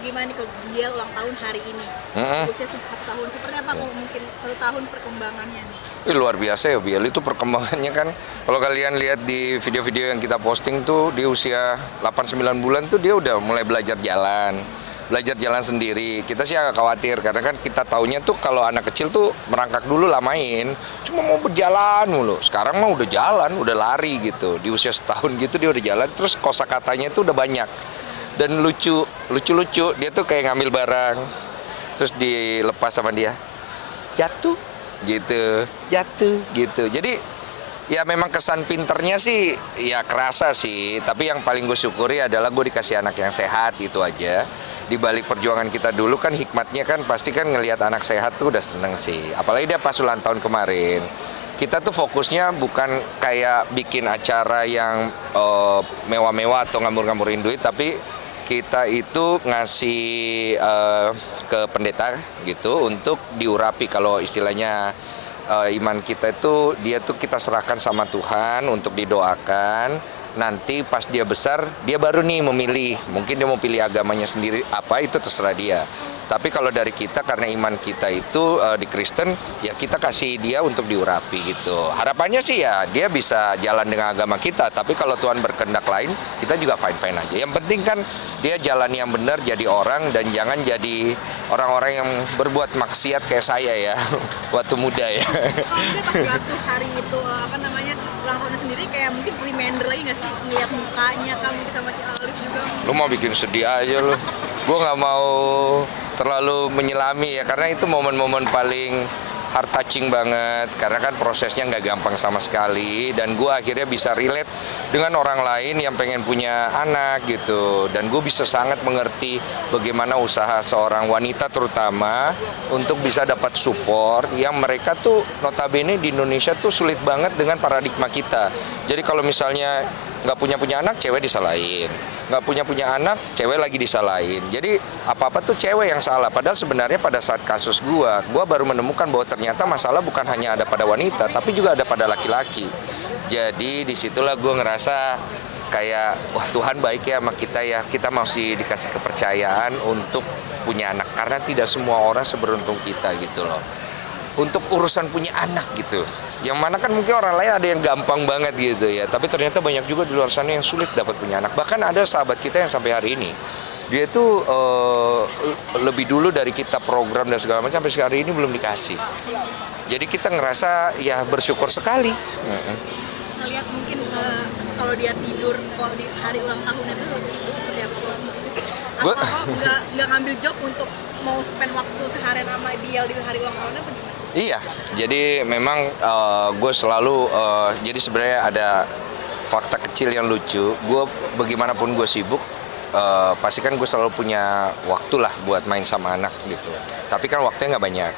gimana nih kalau dia ulang tahun hari ini? Usia 1 tahun, seperti apa kok mungkin 1 tahun perkembangannya nih? Luar biasa ya Biel, itu perkembangannya kan. Kalau kalian lihat di video-video yang kita posting tuh, di usia 8-9 bulan tuh dia udah mulai belajar jalan sendiri. Kita sih agak khawatir karena kan kita taunya tuh kalau anak kecil tuh merangkak dulu lah main, cuma mau berjalan mulu. Sekarang mah udah jalan, udah lari gitu. Di usia setahun gitu dia udah jalan, terus kosakatanya tuh udah banyak. Dan lucu. Dia tuh kayak ngambil barang, terus dilepas sama dia. Jatuh gitu. Jadi ya memang kesan pinternya sih ya kerasa sih, tapi yang paling gue syukuri adalah gue dikasih anak yang sehat, itu aja. Di balik perjuangan kita dulu kan hikmatnya kan pasti kan ngelihat anak sehat tuh udah seneng sih. Apalagi dia pas ulang tahun kemarin. Kita tuh fokusnya bukan kayak bikin acara yang mewah-mewah atau ngambur-ngamburin duit, tapi kita itu ngasih ke pendeta gitu untuk diurapi. Kalau istilahnya iman kita itu dia tuh kita serahkan sama Tuhan untuk didoakan. Nanti pas dia besar dia baru nih memilih, mungkin dia mau pilih agamanya sendiri apa, itu terserah dia. Tapi kalau dari kita karena iman kita itu di Kristen, ya kita kasih dia untuk diurapi gitu. Harapannya sih ya dia bisa jalan dengan agama kita, tapi kalau Tuhan berkehendak lain kita juga fine-fine aja. Yang penting kan dia jalan yang benar, jadi orang, dan jangan jadi orang-orang yang berbuat maksiat kayak saya ya waktu muda ya. Kalau dia pas jatuh hari itu ulang tahunnya sendiri, kayak mungkin reminder lagi nggak sih ngeliat mukanya kamu sama Ci Alif juga? Lu mau bikin sedih aja lu. Gue nggak mau terlalu menyelami ya, karena itu momen-momen paling heart touching banget, karena kan prosesnya nggak gampang sama sekali, dan gue akhirnya bisa relate dengan orang lain yang pengen punya anak gitu, dan gue bisa sangat mengerti bagaimana usaha seorang wanita terutama untuk bisa dapat support yang mereka tuh notabene di Indonesia tuh sulit banget dengan paradigma kita. Jadi kalau misalnya nggak punya anak, cewek disalahin. Nggak punya anak, cewek lagi disalahin. Jadi apa-apa tuh cewek yang salah. Padahal sebenarnya pada saat kasus gua baru menemukan bahwa ternyata masalah bukan hanya ada pada wanita, tapi juga ada pada laki-laki. Jadi disitulah gua ngerasa kayak, wah Tuhan baik ya sama kita ya. Kita masih dikasih kepercayaan untuk punya anak. Karena tidak semua orang seberuntung kita gitu loh. Untuk urusan punya anak gitu. Yang mana kan mungkin orang lain ada yang gampang banget gitu ya, tapi ternyata banyak juga di luar sana yang sulit dapat punya anak. Bahkan ada sahabat kita yang sampai hari ini dia tuh lebih dulu dari kita program dan segala macam, sampai sekarang ini belum dikasih. Jadi kita ngerasa ya bersyukur sekali. Ngeliat mungkin kalau dia tidur kok di hari ulang tahunnya itu seperti apa? Atau nggak ngambil job untuk mau spend waktu seharian sama dia di hari ulang tahunnya apa gimana? Iya, jadi memang gue selalu, jadi sebenarnya ada fakta kecil yang lucu. Gue bagaimanapun gue sibuk, pasti kan gue selalu punya waktu lah buat main sama anak gitu. Tapi kan waktunya nggak banyak.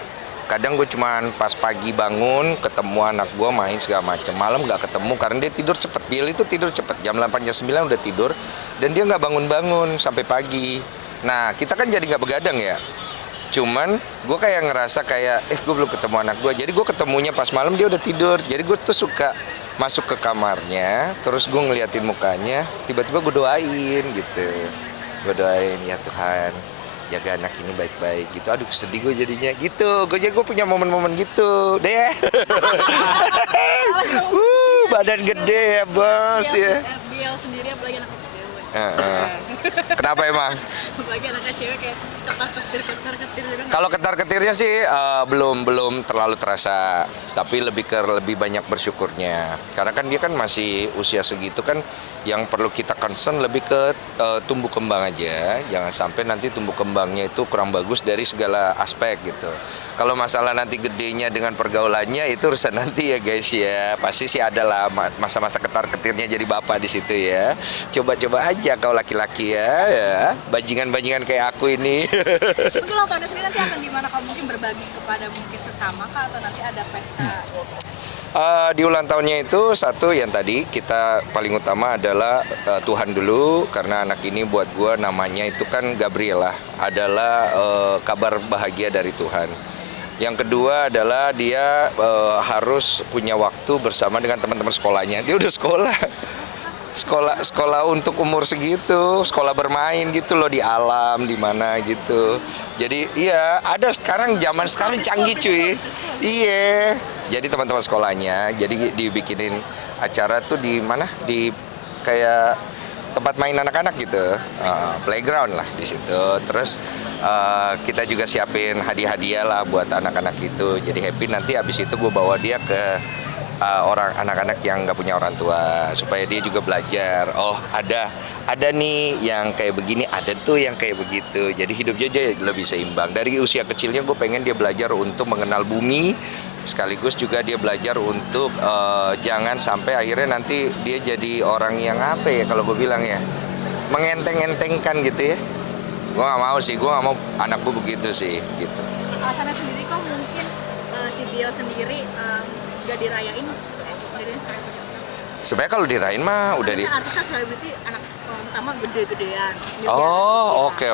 Kadang gue cuman pas pagi bangun, ketemu anak gue main segala macam. Malam nggak ketemu karena dia tidur cepet. Bill itu tidur cepet, jam 8, jam 9 udah tidur. Dan dia nggak bangun-bangun sampai pagi. Nah, kita kan jadi nggak begadang ya. Cuman gue kayak ngerasa kayak gue belum ketemu anak gue, jadi gue ketemunya pas malam dia udah tidur. Jadi gue tuh suka masuk ke kamarnya, terus gue ngeliatin mukanya, tiba-tiba gue doain gitu. Gue doain, ya Tuhan jaga anak ini baik-baik gitu. Aduh sedih gue jadinya gitu. Gue punya momen-momen gitu deh. Badan gede ya bos ya. Biel sendiri apalagi anak cewek. Kenapa emang? Apalagi anaknya cewek kayak ketar-ketir juga. Kalau ketar-ketirnya sih belum terlalu terasa, tapi lebih banyak bersyukurnya. Karena kan dia kan masih usia segitu kan, yang perlu kita concern lebih ke tumbuh kembang aja. Jangan sampai nanti tumbuh kembangnya itu kurang bagus dari segala aspek gitu. Kalau masalah nanti gedenya dengan pergaulannya itu urusan nanti ya guys ya. Pasti sih ada lah masa-masa ketar-ketirnya jadi bapak di situ ya. Coba-coba aja kau laki-laki ya. Bajingan-bajingan kayak aku ini. Mungkin ulang tahunnya sendiri nanti akan gimana? Kalau mungkin berbagi kepada mungkin sesama kah, atau nanti ada pesta? Di ulang tahunnya itu satu yang tadi kita paling utama adalah Tuhan dulu, karena anak ini buat gue namanya itu kan Gabriel lah, adalah kabar bahagia dari Tuhan. Yang kedua adalah dia harus punya waktu bersama dengan teman-teman sekolahnya. Dia udah sekolah. sekolah untuk umur segitu, sekolah bermain gitu loh di alam di mana gitu. Jadi iya, ada sekarang zaman sekarang canggih cuy. Iya. Jadi teman-teman sekolahnya jadi dibikinin acara tuh di mana? Di kayak tempat main anak-anak gitu. Playground lah di situ. Terus kita juga siapin hadiah-hadiah lah buat anak-anak itu. Jadi happy, nanti abis itu gue bawa dia ke orang anak-anak yang nggak punya orang tua supaya dia juga belajar. Oh ada nih yang kayak begini, ada tuh yang kayak begitu. Jadi hidupnya dia lebih seimbang. Dari usia kecilnya gue pengen dia belajar untuk mengenal bumi, sekaligus juga dia belajar untuk jangan sampai akhirnya nanti dia jadi orang yang apa ya kalau gue bilang ya, mengenteng-entengkan gitu ya. Gue nggak mau sih, gue nggak mau anak gue begitu sih gitu. Alasannya sendiri kok mungkin si Biel sendiri nggak dirayain Sebenarnya kalau dirayain mah udah di. Artis kan selebriti anak pertama gede-gedean. Oh, oke.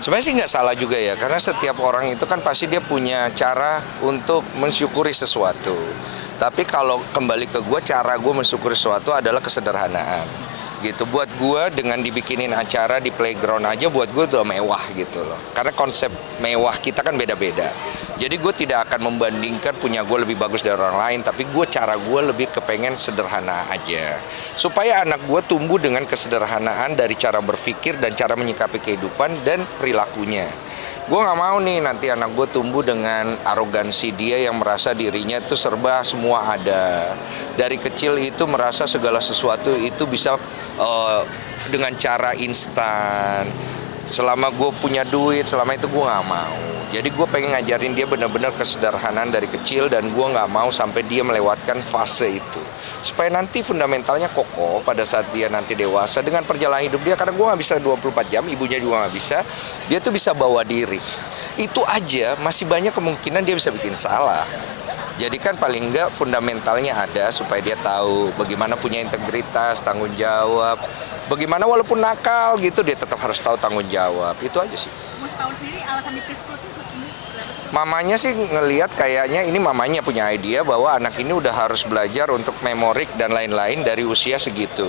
Sebenarnya sih nggak salah juga ya, karena setiap orang itu kan pasti dia punya cara untuk mensyukuri sesuatu. Tapi kalau kembali ke gue, cara gue mensyukuri sesuatu adalah kesederhanaan. Gitu, buat gue dengan dibikinin acara di playground aja buat gue udah mewah gitu loh. Karena konsep mewah kita kan beda-beda. Jadi gue tidak akan membandingkan punya gue lebih bagus dari orang lain, tapi cara gue lebih kepengen sederhana aja. Supaya anak gue tumbuh dengan kesederhanaan dari cara berpikir dan cara menyikapi kehidupan dan perilakunya. Gue nggak mau nih nanti anak gue tumbuh dengan arogansi dia yang merasa dirinya itu serba semua ada. Dari kecil itu merasa segala sesuatu itu bisa dengan cara instan. Selama gue punya duit, selama itu gue nggak mau. Jadi gue pengen ngajarin dia benar-benar kesederhanaan dari kecil, dan gue nggak mau sampai dia melewatkan fase itu. Supaya nanti fundamentalnya kokoh pada saat dia nanti dewasa dengan perjalanan hidup dia. Karena gue nggak bisa 24 jam, ibunya juga nggak bisa. Dia tuh bisa bawa diri. Itu aja masih banyak kemungkinan dia bisa bikin salah. Jadi kan paling enggak fundamentalnya ada supaya dia tahu bagaimana punya integritas, tanggung jawab. Bagaimana walaupun nakal gitu dia tetap harus tahu tanggung jawab. Itu aja sih. Mas tahun sendiri alasan di preschool sih Mamanya sih ngelihat kayaknya ini mamanya punya ide bahwa anak ini udah harus belajar untuk memorik dan lain-lain dari usia segitu.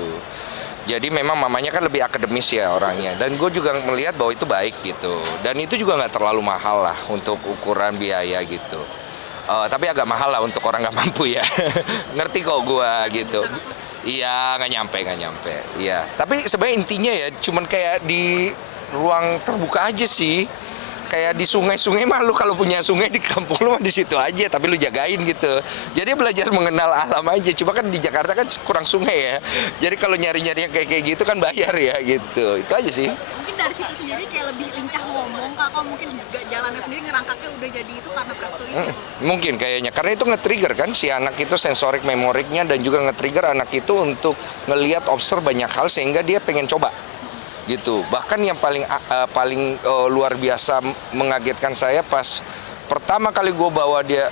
Jadi memang mamanya kan lebih akademis ya orangnya. Dan gue juga melihat bahwa itu baik gitu. Dan itu juga nggak terlalu mahal lah untuk ukuran biaya gitu. Tapi agak mahal lah untuk orang nggak mampu ya. Ngerti kok gue gitu. Iya, nggak nyampe. Iya. Tapi sebenarnya intinya ya cuman kayak di ruang terbuka aja sih. Kayak di sungai-sungai mah lu kalau punya sungai di kampung lu mah di situ aja, tapi lu jagain gitu. Jadi belajar mengenal alam aja. Cuma kan di Jakarta kan kurang sungai ya. Jadi kalau nyari-nyari yang kayak gitu kan bayar ya gitu. Itu aja sih. mungkin dari situ sendiri kayak lebih lincah ngomong kak, kok mungkin juga jalannya sendiri ngerangkaknya udah jadi itu karena preschool itu. Mungkin kayaknya karena itu nge-trigger kan si anak itu sensorik memoriknya, dan juga nge-trigger anak itu untuk ngelihat observe banyak hal sehingga dia pengen coba gitu. Bahkan yang paling luar biasa mengagetkan saya pas pertama kali gue bawa dia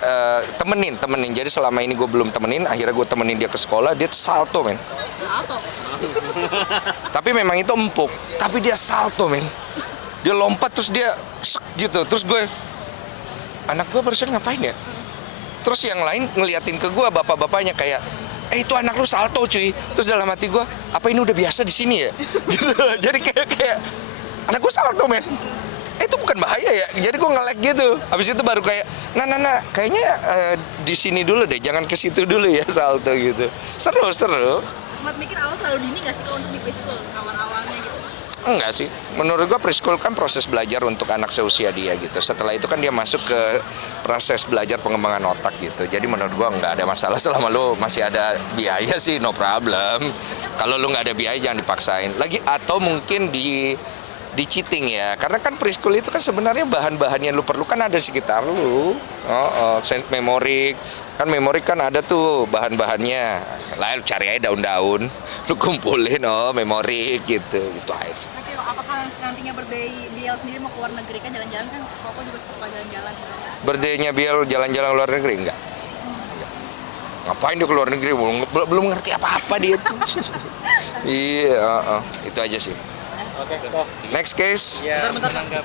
temenin. Jadi selama ini gue belum temenin, akhirnya gue temenin dia ke sekolah, dia salto men. Salto. Tapi memang itu empuk, tapi dia salto men. Dia lompat terus dia sek gitu. Terus gue, anak gue barusan ngapain ya? Terus yang lain ngeliatin ke gue, bapak-bapaknya kayak, itu anak lu salto cuy. Terus dalam hati gue, apa ini udah biasa di sini ya? Gitu. Jadi kayak anak gue salto men. Itu bukan bahaya ya. Jadi gue nge-lag gitu. Habis itu baru kayak, nah, kayaknya di sini dulu deh, jangan ke situ dulu ya salto gitu. Seru. Sempat mikir awal terlalu dini nggak sih kalau untuk di preschool awal-awalnya gitu? Enggak sih. Menurut gue preschool kan proses belajar untuk anak seusia dia gitu. Setelah itu kan dia masuk ke proses belajar pengembangan otak gitu. Jadi menurut gue nggak ada masalah selama lu masih ada biaya sih, no problem. Kalau lu nggak ada biaya jangan dipaksain. Lagi atau mungkin di cheating ya. Karena kan preschool itu kan sebenarnya bahan-bahan yang lu perlukan ada di sekitar lu. Memorik. Kan memori kan ada tuh bahan-bahannya. Lalu cari aja daun-daun, lu kumpulin memori gitu. Itu aja sih. Oke, apakah nantinya Biel sendiri mau keluar negeri kan jalan-jalan kan? Koko juga suka jalan-jalan. Berdayanya Biel jalan-jalan luar negeri enggak? Ngapain dia keluar negeri? Belum ngerti apa-apa dia tuh. Iya, itu aja sih. Oke, Next case. Ya,